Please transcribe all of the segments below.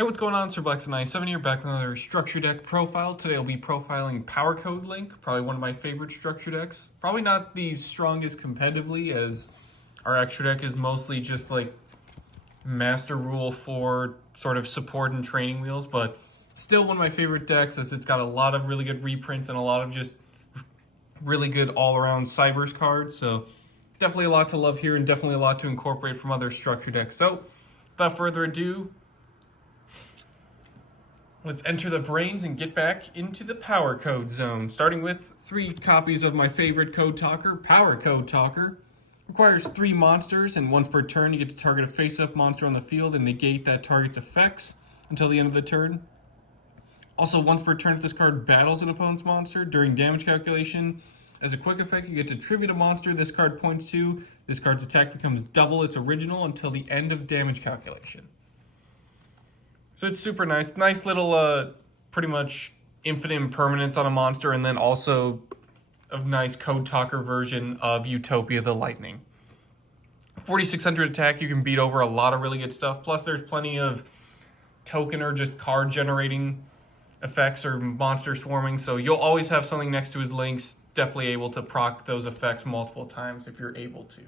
Hey, what's going on? Sir Blackson97 here, back with another structure deck profile. Today I'll be profiling Powercode Link, probably one of my favorite structure decks. Probably not the strongest competitively, as our extra deck is mostly just like Master Rule for sort of support and training wheels, but still one of my favorite decks as it's got a lot of really good reprints and a lot of just really good all-around Cyberse cards. So definitely a lot to love here and definitely a lot to incorporate from other structure decks. So without further ado, let's enter the brains and get back into the power code zone. Starting with 3 copies of my favorite code talker, Powercode Talker. Requires 3 monsters, and once per turn you get to target a face-up monster on the field and negate that target's effects until the end of the turn. Also, once per turn if this card battles an opponent's monster, during damage calculation, as a quick effect you get to tribute a monster this card points to. This card's attack becomes double its original until the end of damage calculation. So it's super nice. Nice little, pretty much infinite impermanence on a monster, and then also a nice Code Talker version of Utopia the Lightning. 4,600 attack, you can beat over a lot of really good stuff. Plus there's plenty of token or just card generating effects or monster swarming, so you'll always have something next to his links. Definitely able to proc those effects multiple times if you're able to.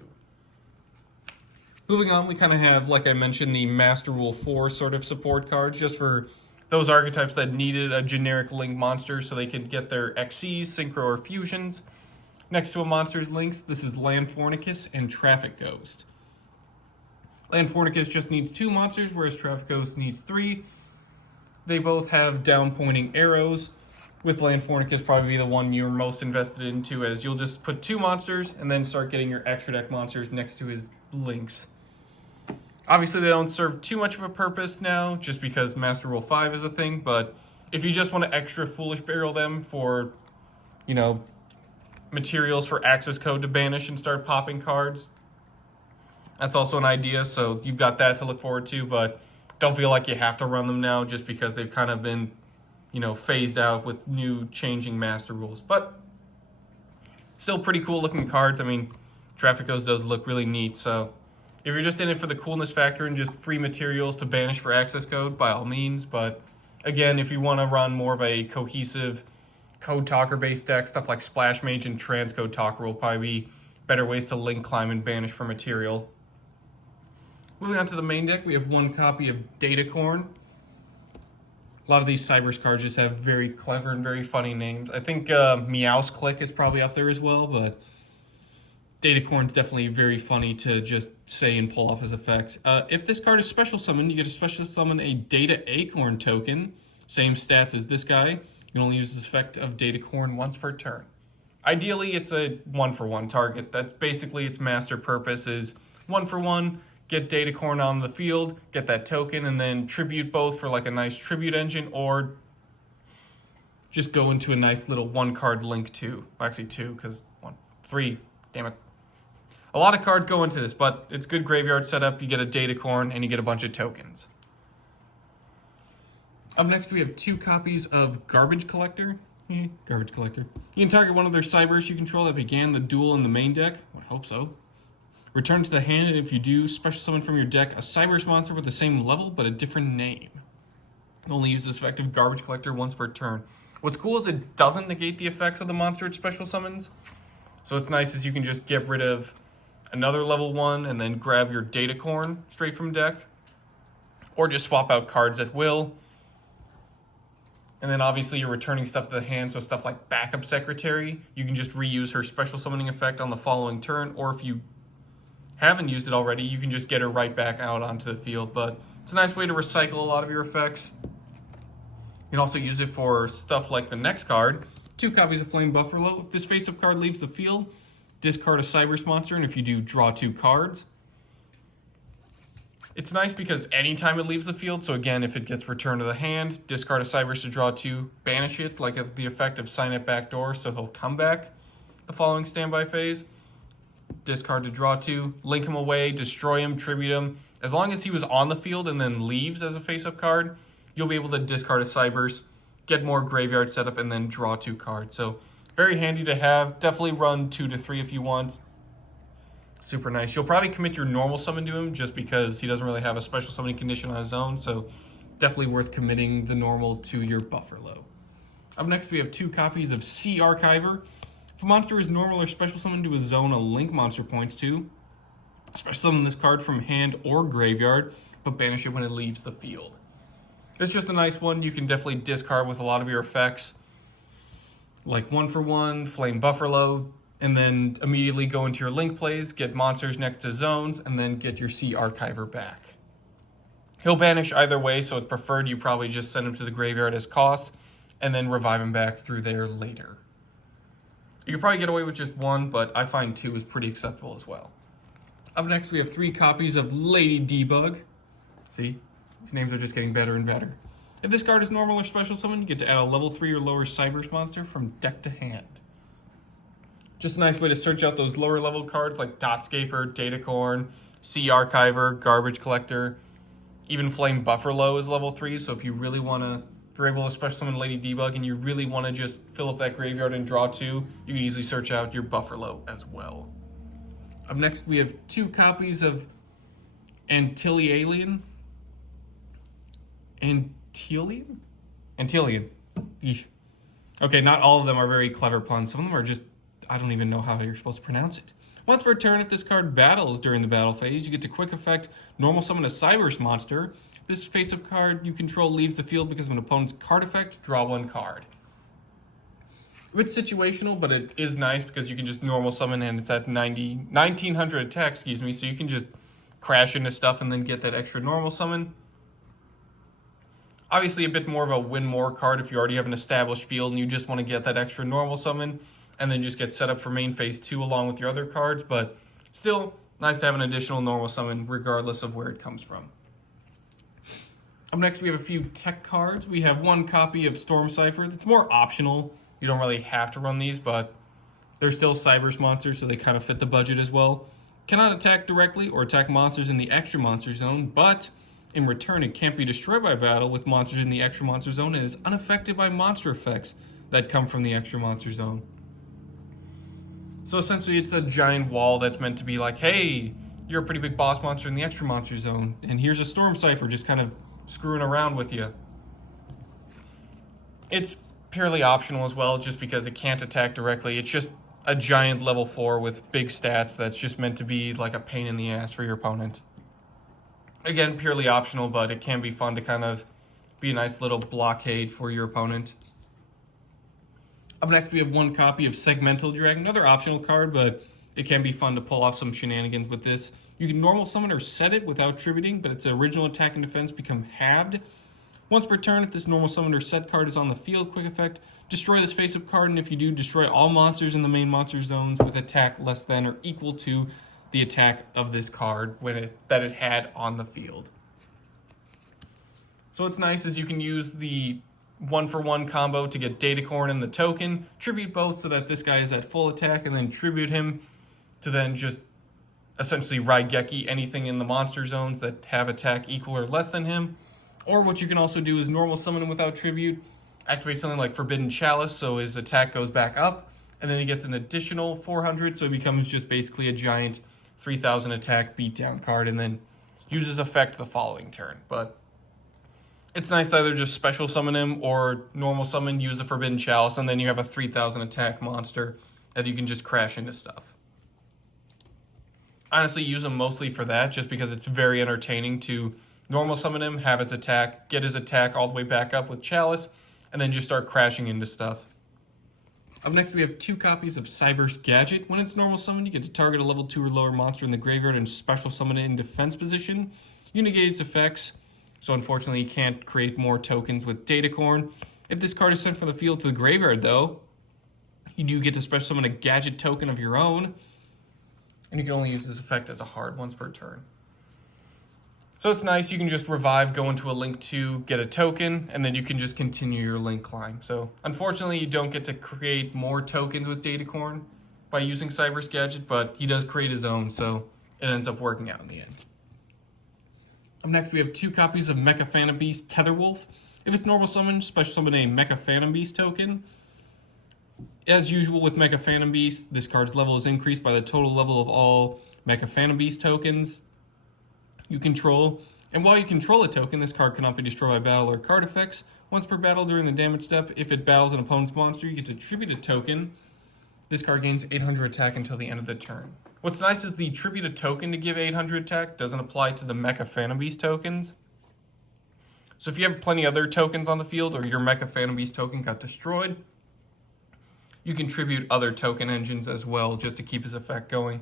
Moving on, we kind of have, like I mentioned, the Master Rule 4 sort of support cards, just for those archetypes that needed a generic link monster so they could get their XCs, Synchro, or Fusions. Next to a monster's links, this is Land Fornicus and Traffic Ghost. Land Fornicus just needs 2 monsters, whereas Traffic Ghost needs 3. They both have down-pointing arrows, with Land Fornicus probably the one you're most invested into, as you'll just put 2 monsters and then start getting your extra deck monsters next to his links. Obviously, they don't serve too much of a purpose now, just because Master Rule 5 is a thing, but if you just want to extra Foolish Barrel them for, you know, materials for access code to banish and start popping cards, that's also an idea, so you've got that to look forward to, but don't feel like you have to run them now just because they've kind of been, you know, phased out with new changing Master Rules. But still pretty cool looking cards. I mean, Traffic Ghost does look really neat, so if you're just in it for the coolness factor and just free materials to banish for access code, by all means. But again, if you want to run more of a cohesive Code Talker based deck, stuff like Splash Mage and Transcode Talker will probably be better ways to link, climb, and banish for material. Moving on to the main deck, we have 1 copy of Datacorn. A lot of these Cyberse cards just have very clever and very funny names. I think Meow's Click is probably up there as well, but Datacorn's definitely very funny to just say and pull off as effect. If this card is special summoned, you get to special summon a Data Acorn token. Same stats as this guy. You can only use this effect of Datacorn once per turn. Ideally, it's a 1-for-1 target. That's basically its master purpose is 1-for-1, get Datacorn on the field, get that token, and then tribute both for like a nice tribute engine, or just go into a nice little 1-card link too. Well, actually 2, because 3, damn it. A lot of cards go into this, but it's good graveyard setup. You get a Datacorn and you get a bunch of tokens. Up next, we have 2 copies of Garbage Collector. Garbage Collector. You can target one of their Cyberse you control that began the duel in the main deck. I would hope so. Return to the hand, and if you do, special summon from your deck a Cyberse monster with the same level but a different name. You only use this effect of Garbage Collector once per turn. What's cool is it doesn't negate the effects of the monster it special summons. So it's nice as you can just get rid of another level 1 and then grab your Datacorn straight from deck. Or just swap out cards at will. And then obviously you're returning stuff to the hand, so stuff like Backup Secretary, you can just reuse her special summoning effect on the following turn, or if you haven't used it already, you can just get her right back out onto the field. But it's a nice way to recycle a lot of your effects. You can also use it for stuff like the next card, 2 copies of Flame Buffalo. If this face-up card leaves the field, discard a Cyberse monster, and if you do, draw 2 cards. It's nice because anytime it leaves the field, so again, if it gets returned to the hand, discard a Cyberse to draw 2, banish it, like the effect of Sign It Backdoor, so he'll come back the following standby phase. Discard to draw 2, link him away, destroy him, tribute him. As long as he was on the field and then leaves as a face-up card, you'll be able to discard a Cyberse, get more graveyard setup, and then draw 2 cards. So very handy to have. Definitely run 2 to 3 if you want. Super nice. You'll probably commit your normal summon to him just because he doesn't really have a special summoning condition on his own. So definitely worth committing the normal to your Bufferlo. Up next, we have 2 copies of Sea Archiver. If a monster is normal or special summoned to a zone a link monster points to, special summon this card from hand or graveyard, but banish it when it leaves the field. It's just a nice one. You can definitely discard with a lot of your effects, like 1-for-1, Flame Bufferlo, and then immediately go into your link plays, get monsters next to zones, and then get your Sea Archiver back. He'll banish either way, so it's preferred you probably just send him to the graveyard as cost, and then revive him back through there later. You can probably get away with just 1, but I find 2 is pretty acceptable as well. Up next, we have 3 copies of Lady Debug. See? These names are just getting better and better. If this card is normal or special summon, you get to add a level 3 or lower Cyberse monster from deck to hand. Just a nice way to search out those lower level cards like Dotscaper, Datacorn, Sea Archiver, Garbage Collector. Even Flame Bufferlo is level 3, so if you really want to, if you're able to special summon Lady Debug and you really want to just fill up that graveyard and draw 2, you can easily search out your Bufferlo as well. Up next, we have 2 copies of Antillean. Antillean. Yeesh. Okay, not all of them are very clever puns. Some of them are just, I don't even know how you're supposed to pronounce it. Once per turn, if this card battles during the battle phase, you get to quick effect normal summon a Cyberse monster. If this face-up card you control leaves the field because of an opponent's card effect, draw 1 card. It's situational, but it is nice because you can just normal summon and it's at 1900 attack, so you can just crash into stuff and then get that extra normal summon. Obviously a bit more of a win more card if you already have an established field and you just want to get that extra normal summon and then just get set up for main phase 2 along with your other cards, but still nice to have an additional normal summon regardless of where it comes from. Up next, we have a few tech cards. We have 1 copy of Storm Cipher that's more optional. You don't really have to run these, but they're still Cyberse monsters, so they kind of fit the budget as well. Cannot attack directly or attack monsters in the extra monster zone, but in return, it can't be destroyed by battle with monsters in the extra monster zone and is unaffected by monster effects that come from the extra monster zone. So essentially, it's a giant wall that's meant to be like, hey, you're a pretty big boss monster in the extra monster zone, and here's a Storm Cipher just kind of screwing around with you. It's purely optional as well, just because it can't attack directly. It's just a giant level 4 with big stats that's just meant to be like a pain in the ass for your opponent. Again, purely optional, but it can be fun to kind of be a nice little blockade for your opponent. Up next, we have 1 copy of Segmental Drag, another optional card, but it can be fun to pull off some shenanigans with this. You can normal summon or set it without tributing, but its original attack and defense become halved. Once per turn, if this normal summon or set card is on the field, quick effect, destroy this face-up card, and if you do, destroy all monsters in the main monster zones with attack less than or equal to the attack of this card that it had on the field. So what's nice is you can use the 1-for-1 combo to get Datacorn and the token, tribute both so that this guy is at full attack, and then tribute him to then just essentially Raigeki anything in the monster zones that have attack equal or less than him. Or what you can also do is normal summon him without tribute, activate something like Forbidden Chalice so his attack goes back up, and then he gets an additional 400, so he becomes just basically a giant 3000 attack beatdown card, and then uses effect the following turn. But it's nice to either just special summon him or normal summon, use the Forbidden Chalice, and then you have a 3000 attack monster that you can just crash into stuff. Honestly, use him mostly for that, just because it's very entertaining to normal summon him, have its attack, get his attack all the way back up with Chalice, and then just start crashing into stuff. Up next, we have 2 copies of Cyberse Gadget. When it's normal summon, you get to target a level 2 or lower monster in the graveyard and special summon it in defense position. You negate its effects, so unfortunately you can't create more tokens with Datacorn. If this card is sent from the field to the graveyard, though, you do get to special summon a Gadget token of your own, and you can only use this effect as a hard once per turn. So it's nice, you can just revive, go into a Link 2, get a token, and then you can just continue your Link climb. So unfortunately, you don't get to create more tokens with Datacorn by using Cyberse Gadget, but he does create his own, so it ends up working out in the end. Up next, we have 2 copies of Mecha Phantom Beast Tetherwolf. If it's normal summon, special summon a Mecha Phantom Beast token. As usual with Mecha Phantom Beast, this card's level is increased by the total level of all Mecha Phantom Beast tokens you control. And while you control a token, this card cannot be destroyed by battle or card effects. Once per battle during the damage step, if it battles an opponent's monster, you get to tribute a token. This card gains 800 attack until the end of the turn. What's nice is the tribute a token to give 800 attack doesn't apply to the Mecha Phantom Beast tokens. So if you have plenty of other tokens on the field or your Mecha Phantom Beast token got destroyed, you can tribute other token engines as well just to keep his effect going.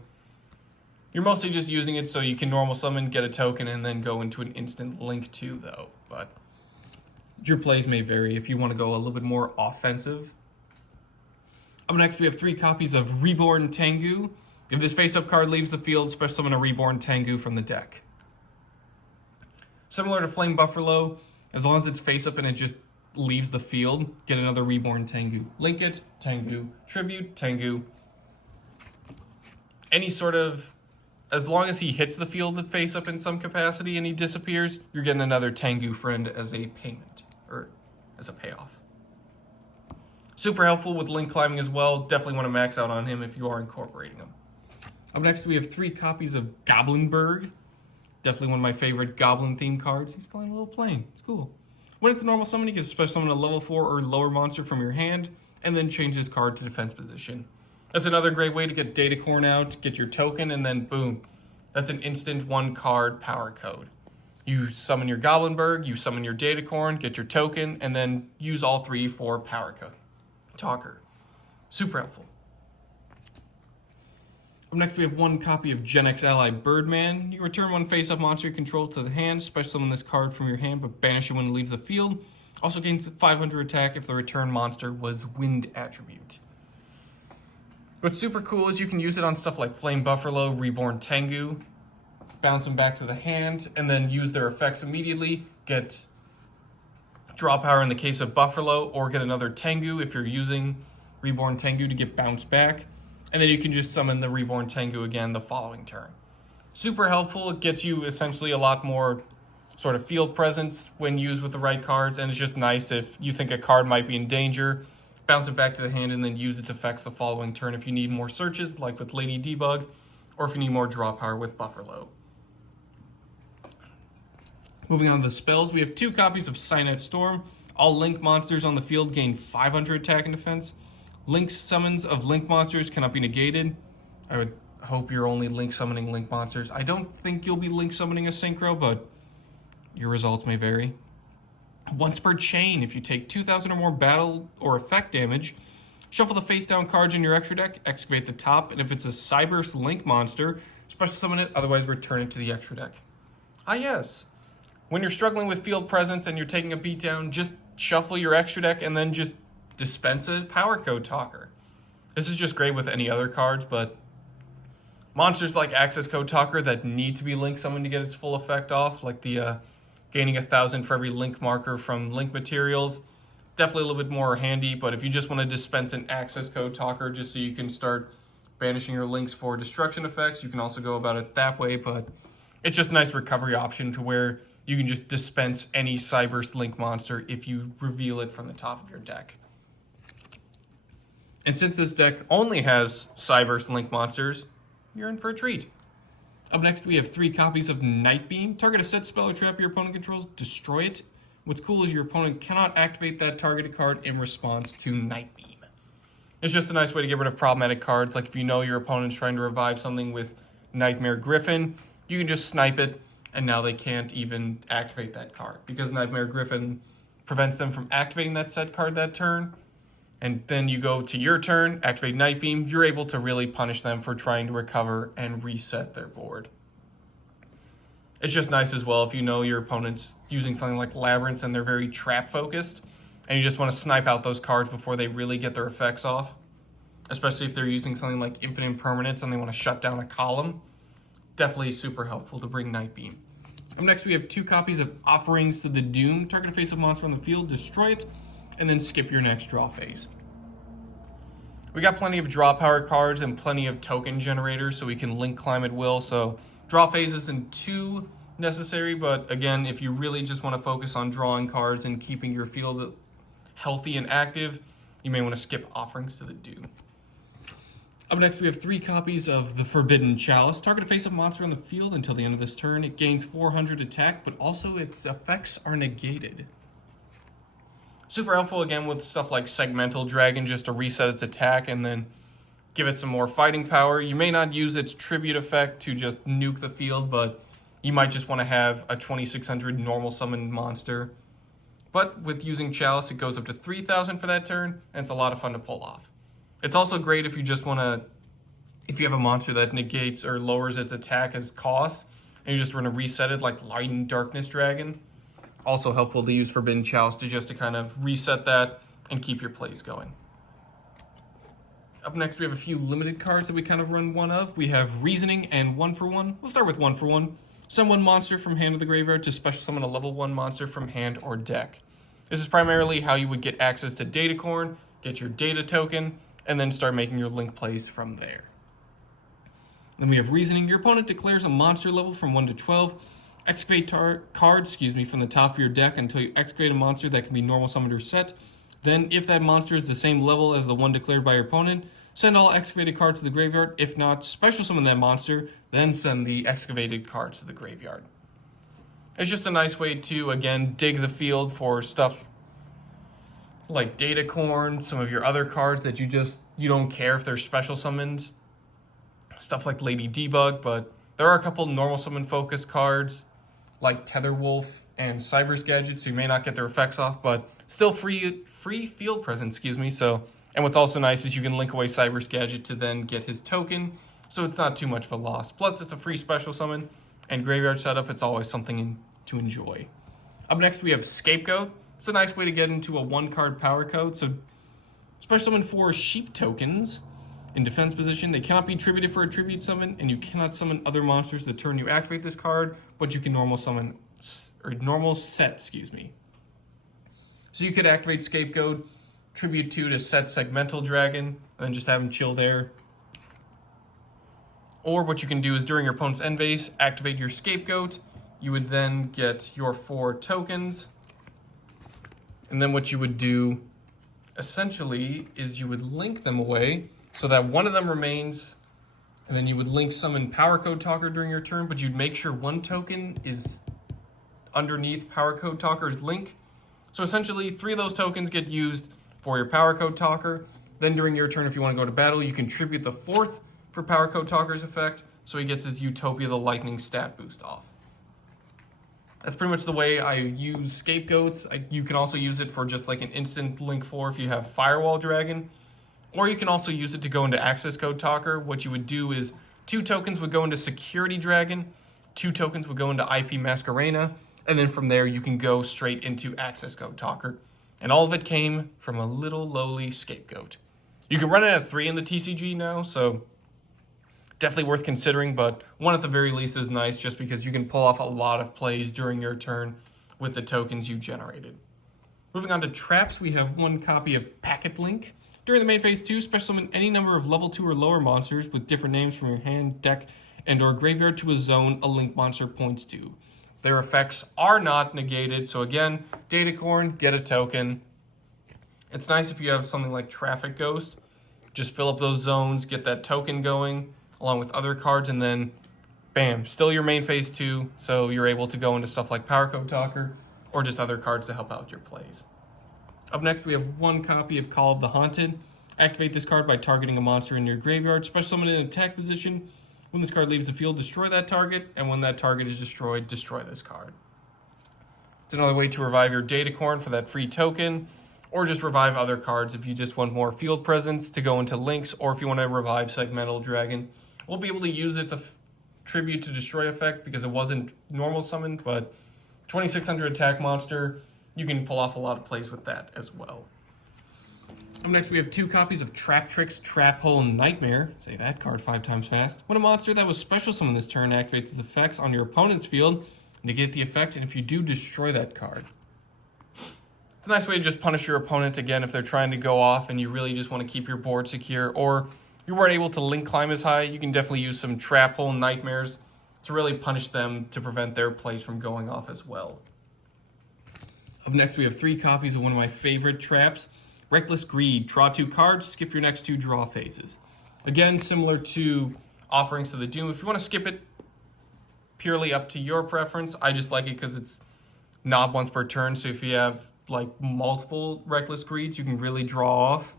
You're mostly just using it so you can normal summon, get a token, and then go into an instant link 2 though. But your plays may vary if you want to go a little bit more offensive. Up next we have 3 copies of Reborn Tengu. If this face-up card leaves the field, special summon a Reborn Tengu from the deck. Similar to Flame Buffalo, as long as it's face-up and it just leaves the field, get another Reborn Tengu. Link it, Tengu. Tribute, Tengu. Any sort of... As long as he hits the field face-up in some capacity and he disappears, you're getting another Tengu friend as a payment, or as a payoff. Super helpful with link climbing as well. Definitely want to max out on him if you are incorporating him. Up next, we have 3 copies of Goblinberg. Definitely one of my favorite Goblin-themed cards. He's playing a little plane. It's cool. When it's a normal summon, you can special summon a level 4 or lower monster from your hand, and then change his card to defense position. That's another great way to get Datacorn out, get your token, and then boom. That's an instant 1-card power code. You summon your Goblinberg, you summon your Datacorn, get your token, and then use all 3 for power code. Talker. Super helpful. Up next, we have 1 copy of Gen X Ally Birdman. You return 1 face-up monster you control to the hand. Special summon this card from your hand, but banish it when it leaves the field. Also gains 500 attack if the return monster was Wind attribute. What's super cool is you can use it on stuff like Flame Buffalo, Reborn Tengu, bounce them back to the hand, and then use their effects immediately. Get draw power in the case of Buffalo, or get another Tengu if you're using Reborn Tengu to get bounced back. And then you can just summon the Reborn Tengu again the following turn. Super helpful. It gets you essentially a lot more sort of field presence when used with the right cards. And it's just nice if you think a card might be in danger, bounce it back to the hand and then use its effects the following turn if you need more searches, like with Lady Debug, or if you need more draw power with Buffalo. Moving on to the spells, we have 2 copies of Cynet Storm. All Link monsters on the field gain 500 attack and defense. Link summons of Link monsters cannot be negated. I would hope you're only Link summoning Link monsters. I don't think you'll be Link summoning a Synchro, but your results may vary. Once per chain, if you take 2,000 or more battle or effect damage, shuffle the face down cards in your extra deck, excavate the top, and if it's a Cyberse Link monster, special summon it, otherwise return it to the extra deck. Ah yes, when you're struggling with field presence and you're taking a beatdown, just shuffle your extra deck and then just dispense a Powercode Talker. This is just great with any other cards, but monsters like Access Code Talker that need to be Link summoned to get its full effect off, like the gaining 1,000 for every Link marker from Link materials, definitely a little bit more handy. But if you just want to dispense an Access Code Talker just so you can start banishing your Links for destruction effects, you can also go about it that way. But it's just a nice recovery option to where you can just dispense any Cyberse Link monster if you reveal it from the top of your deck. And since this deck only has Cyberse Link monsters, you're in for a treat. Up next, we have 3 copies of Night Beam. Target a set spell or trap your opponent controls, destroy it. What's cool is your opponent cannot activate that targeted card in response to Night Beam. It's just a nice way to get rid of problematic cards. Like if you know your opponent's trying to revive something with Nightmare Griffin, you can just snipe it, and now they can't even activate that card because Nightmare Griffin prevents them from activating that set card that turn. And then you go to your turn, activate Night Beam, you're able to really punish them for trying to recover and reset their board. It's just nice as well if you know your opponent's using something like Labyrinth and they're very trap focused, and you just want to snipe out those cards before they really get their effects off. Especially if they're using something like Infinite Permanence and they want to shut down a column. Definitely super helpful to bring Night Beam. Up next, we have 2 copies of Offerings to the Doom. Target a face-up monster on the field, destroy it, and then skip your next draw phase. We got plenty of draw power cards and plenty of token generators, so we can link climb at will. So draw phase isn't too necessary, but again, if you really just want to focus on drawing cards and keeping your field healthy and active, you may want to skip Offerings to the Doom. Up next, we have 3 copies of the Forbidden Chalice. Target a face-up monster on the field until the end of this turn. It gains 400 attack, but also its effects are negated. Super helpful again with stuff like Segmental Dragon, just to reset its attack and then give it some more fighting power. You may not use its tribute effect to just nuke the field, but you might just want to have a 2600 normal summon monster. But with using Chalice, it goes up to 3000 for that turn, and it's a lot of fun to pull off. It's also great if you just want to, if you have a monster that negates or lowers its attack as cost, and you just want to reset it like Light and Darkness Dragon. Also helpful to use Forbidden Chalice to kind of reset that and keep your plays going. Up next, we have a few limited cards that we kind of run one of. We have Reasoning and 1-for-1. We'll start with 1-for-1. Summon one monster from hand to the graveyard to special summon a level 1 monster from hand or deck. This is primarily how you would get access to Datacorn, get your data token, and then start making your link plays from there. Then we have Reasoning. Your opponent declares a monster level from 1 to 12. Excavate cards from the top of your deck until you excavate a monster that can be normal summoned or set. Then, if that monster is the same level as the one declared by your opponent, send all excavated cards to the graveyard. If not, special summon that monster, then send the excavated cards to the graveyard. It's just a nice way to, again, dig the field for stuff like Datacorn, some of your other cards that you don't care if they're special summons. Stuff like Lady Debug, but there are a couple normal summon focused cards like Tetherwolf and Cyberse Gadget, so you may not get their effects off, but still free field presence, So, and what's also nice is you can link away Cyberse Gadget to then get his token, so it's not too much of a loss. Plus, it's a free special summon, and graveyard setup, it's always something to enjoy. Up next, we have Scapegoat. It's a nice way to get into a 1-card power code. So, special summon 4 sheep tokens. In defense position, they cannot be tributed for a tribute summon, and you cannot summon other monsters the turn you activate this card, but you can normal set. So you could activate Scapegoat, tribute 2 to set Segmental Dragon, and then just have him chill there. Or what you can do is during your opponent's end phase, activate your Scapegoat. You would then get your 4 tokens. And then what you would do, essentially, is you would link them away so that one of them remains, and then you would link summon Powercode Talker during your turn, but you'd make sure 1 token is underneath Powercode Talker's link. So essentially, 3 of those tokens get used for your Powercode Talker. Then during your turn, if you want to go to battle, you contribute the 4th for Powercode Talker's effect, so he gets his Utopia the Lightning stat boost off. That's pretty much the way I use Scapegoats. You can also use it for just like an instant link 4 if you have Firewall Dragon. Or you can also use it to go into Access Code Talker. What you would do is 2 tokens would go into Security Dragon, 2 tokens would go into IP Masquerena, and then from there you can go straight into Access Code Talker. And all of it came from a little lowly Scapegoat. You can run it at 3 in the TCG now, so definitely worth considering, but 1 at the very least is nice just because you can pull off a lot of plays during your turn with the tokens you generated. Moving on to traps, we have 1 copy of Powercode Link. During the main phase 2, special summon any number of level 2 or lower monsters with different names from your hand, deck, and or graveyard to a zone a link monster points to. Their effects are not negated, so again, Datacorn, get a token. It's nice if you have something like Traffic Ghost. Just fill up those zones, get that token going, along with other cards, and then bam, still your main phase 2, so you're able to go into stuff like Powercode Talker, or just other cards to help out your plays. Up next, we have 1 copy of Call of the Haunted. Activate this card by targeting a monster in your graveyard. Special summon in attack position. When this card leaves the field, destroy that target, and when that target is destroyed, destroy this card. It's another way to revive your Datacorn for that free token, or just revive other cards if you just want more field presence to go into links, or if you want to revive Segmental Dragon. We'll be able to use its tribute to destroy effect because it wasn't normal summoned, but 2600 attack monster, you can pull off a lot of plays with that as well. Up next, we have 2 copies of Trap Tricks Trap Hole Nightmare. Say that card 5 times fast. When a monster that was special summoned this turn activates its effects on your opponent's field, negate the effect, and if you do, destroy that card. It's a nice way to just punish your opponent again if they're trying to go off and you really just want to keep your board secure, or you weren't able to link climb as high. You can definitely use some Trap Hole Nightmares to really punish them to prevent their plays from going off as well. Up next, we have 3 copies of one of my favorite traps. Reckless Greed. Draw 2 cards, skip your next 2 draw phases. Again, similar to Offerings to the Doom. If you want to skip it, purely up to your preference. I just like it because it's not once per turn, so if you have like multiple Reckless Greeds, you can really draw off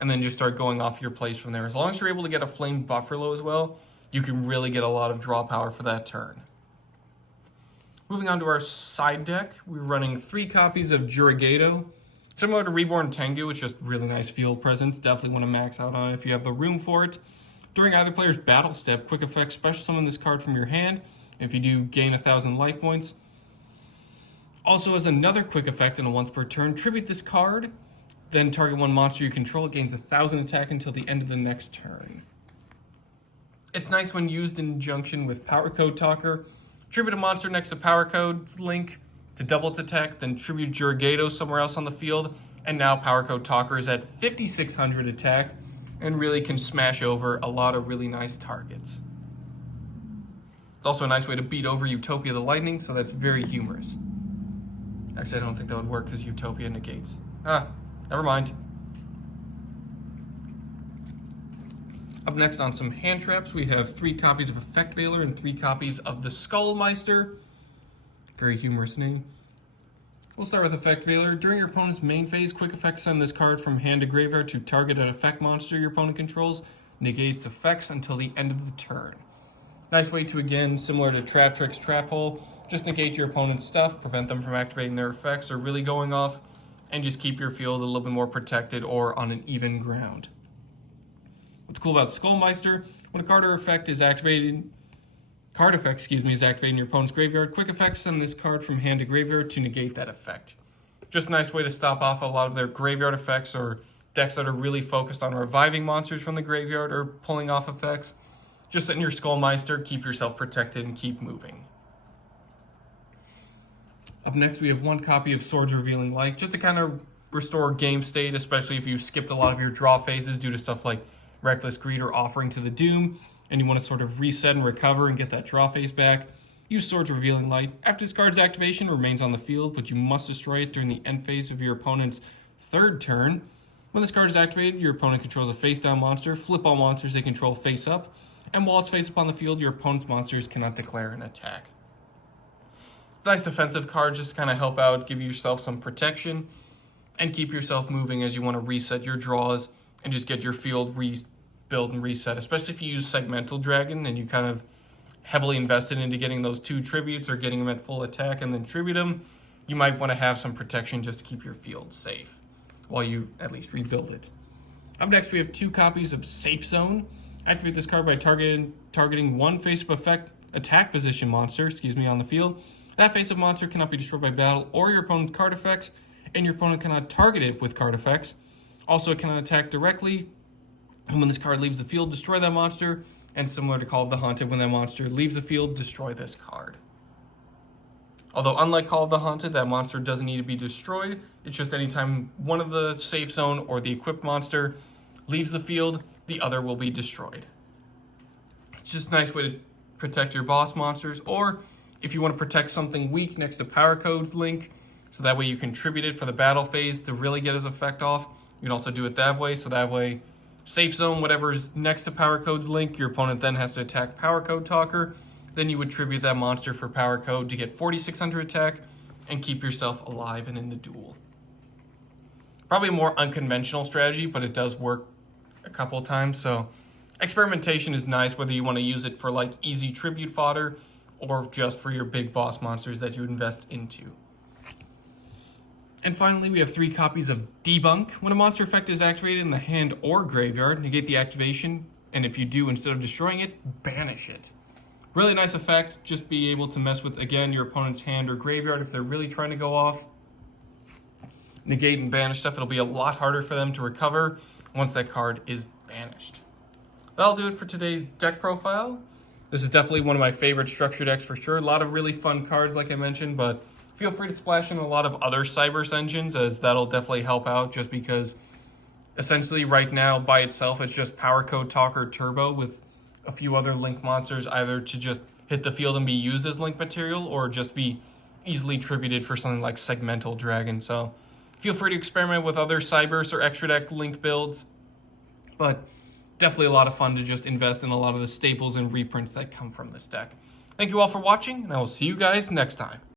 and then just start going off your plays from there. As long as you're able to get a Flame Buffalo as well, you can really get a lot of draw power for that turn. Moving on to our side deck, we're running 3 copies of YuGiOh. Similar to Reborn Tengu, it's just really nice field presence. Definitely want to max out on it if you have the room for it. During either player's battle step, quick effect, special summon this card from your hand. If you do, gain 1,000 life points. Also, as another quick effect and a once per turn, tribute this card. Then target one monster you control. It gains 1,000 attack until the end of the next turn. It's nice when used in conjunction with Powercode Talker. Tribute a monster next to Powercode Link to double its attack, then tribute YuGiOh somewhere else on the field. And now Powercode Talker is at 5,600 attack and really can smash over a lot of really nice targets. It's also a nice way to beat over Utopia the Lightning, so that's very humorous. Actually, I don't think that would work because Utopia negates. Never mind. Up next on some hand traps, we have 3 copies of Effect Veiler and 3 copies of the Skullmeister. Very humorous name. We'll start with Effect Veiler. During your opponent's main phase, quick effect send this card from hand to graveyard to target an effect monster your opponent controls. Negates effects until the end of the turn. Nice way to, again, similar to Trap Trick's Trap Hole, just negate your opponent's stuff, prevent them from activating their effects or really going off, and just keep your field a little bit more protected or on an even ground. What's cool about Skullmeister, when a card effect is activated in your opponent's graveyard, quick effects send this card from hand to graveyard to negate that effect. Just a nice way to stop off a lot of their graveyard effects or decks that are really focused on reviving monsters from the graveyard or pulling off effects. Just sit in your Skullmeister, keep yourself protected, and keep moving. Up next, we have 1 copy of Swords Revealing Light, just to kind of restore game state, especially if you've skipped a lot of your draw phases due to stuff like Reckless Greed or Offering to the Doom, and you want to sort of reset and recover and get that draw phase back. Use Swords Revealing Light. After this card's activation, it remains on the field, but you must destroy it during the end phase of your opponent's 3rd turn. When this card is activated, your opponent controls a face-down monster. Flip all monsters they control face up. And while it's face up on the field, your opponent's monsters cannot declare an attack. It's a nice defensive card just to kind of help out, give yourself some protection, and keep yourself moving as you want to reset your draws and just get your field rebuilt and reset. Especially if you use Segmental Dragon and you kind of heavily invested into getting those 2 tributes or getting them at full attack and then tribute them, you might want to have some protection just to keep your field safe while you at least rebuild it. Up next, we have 2 copies of Safe Zone. Activate this card by targeting 1 face-up effect attack position monster, on the field. That face-up monster cannot be destroyed by battle or your opponent's card effects, and your opponent cannot target it with card effects. Also, it cannot attack directly. And when this card leaves the field, destroy that monster. And similar to Call of the Haunted, when that monster leaves the field, destroy this card. Although, unlike Call of the Haunted, that monster doesn't need to be destroyed. It's just anytime one of the safe zone or the equipped monster leaves the field, the other will be destroyed. It's just a nice way to protect your boss monsters, or if you want to protect something weak next to Powercode Link, so that way you contribute it for the battle phase to really get his effect off. You can also do it that way, so that way safe zone, whatever's next to Powercode's Link, your opponent then has to attack Powercode Talker. Then you would tribute that monster for Powercode to get 4,600 attack and keep yourself alive and in the duel. Probably a more unconventional strategy, but it does work a couple of times, so experimentation is nice, whether you want to use it for like easy tribute fodder or just for your big boss monsters that you invest into. And finally, we have 3 copies of Debunk. When a monster effect is activated in the hand or graveyard, negate the activation, and if you do, instead of destroying it, banish it. Really nice effect, just be able to mess with, again, your opponent's hand or graveyard if they're really trying to go off. Negate and banish stuff, it'll be a lot harder for them to recover once that card is banished. That'll do it for today's deck profile. This is definitely one of my favorite structure decks for sure. A lot of really fun cards, like I mentioned, but feel free to splash in a lot of other Cyberse engines, as that'll definitely help out, just because essentially right now by itself it's just Powercode Talker Turbo with a few other Link monsters, either to just hit the field and be used as Link material or just be easily tributed for something like Segmental Dragon. So feel free to experiment with other Cyberse or extra deck Link builds. But definitely a lot of fun to just invest in a lot of the staples and reprints that come from this deck. Thank you all for watching, and I will see you guys next time.